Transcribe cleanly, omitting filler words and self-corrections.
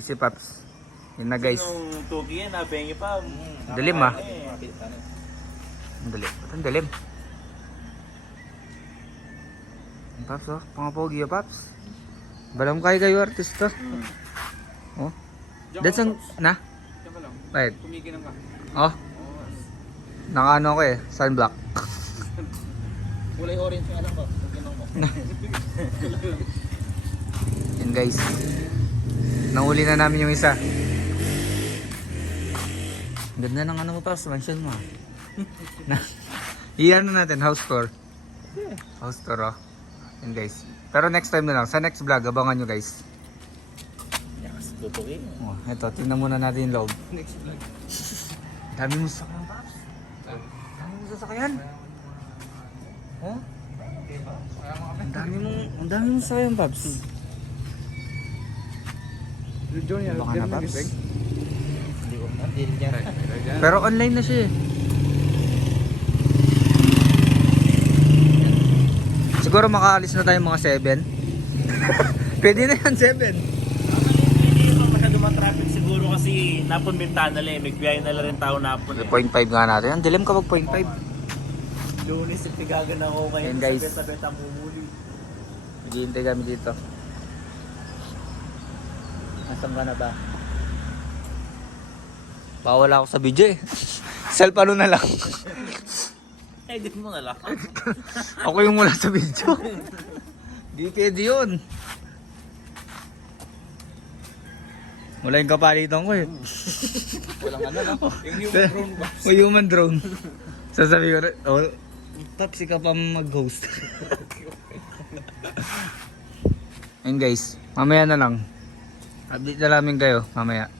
Si Paps. Yun na guys. Yung tugi yan, nabengi pa. Dilim ah. Ang dilim. Ba't ang dilim? Ang Paps oh. Pangapogi ah Paps. Balam kayo artista. Oh. That's ang... Na? Diyan ka lang. Bakit? Kumikinang ka. Oh. Naka-ano ko eh. Sunblock. Kulay orange yung alam ko. Kumikinang mo. Yun guys. Nahuli na namin yung isa. Ganda ng ano mo Paps. Mansion mo ah. Iyan na natin. House tour. House tour oh. Yun guys. Pero next time na lang. Sa next vlog, abangan nyo guys. Yakas, tutugi. Oh, eto, tingnan muna natin yung loob. Next vlog. Dami mo sasakyan, Paps. Dami mo sasakyan. Oh? Ang dami mo sasakyan, Paps. John, yan. Baka na, Paps. Hindi ko na, deal niya. Pero online na siya eh. Siguro makaalis na tayo mga 7. Pwede na yan, 7. Hindi pa masyado traffic siguro kasi napon bintana lang eh. May biyahe na lang rin tao napon eh. 0.5 nga natin. Ang dilim kapag 0.5. Lunes, tigagan ako ngayon. Ayan, guys. Sa beta mumuli. Naghihintay kami dito. Nasaan ka na ba? Bawal ako sa video eh. Cellphone na lang. Edit mo na lang. Ako yung wala sa video. Di pwede yun. Wala yung kapalitan ko eh. Walang ano na. Yung human drone ba? May human drone. Sasabi ko rin, oh, Papsi ka pa mag-host. Ayun guys, mamaya na lang. Update na namin kayo mamaya.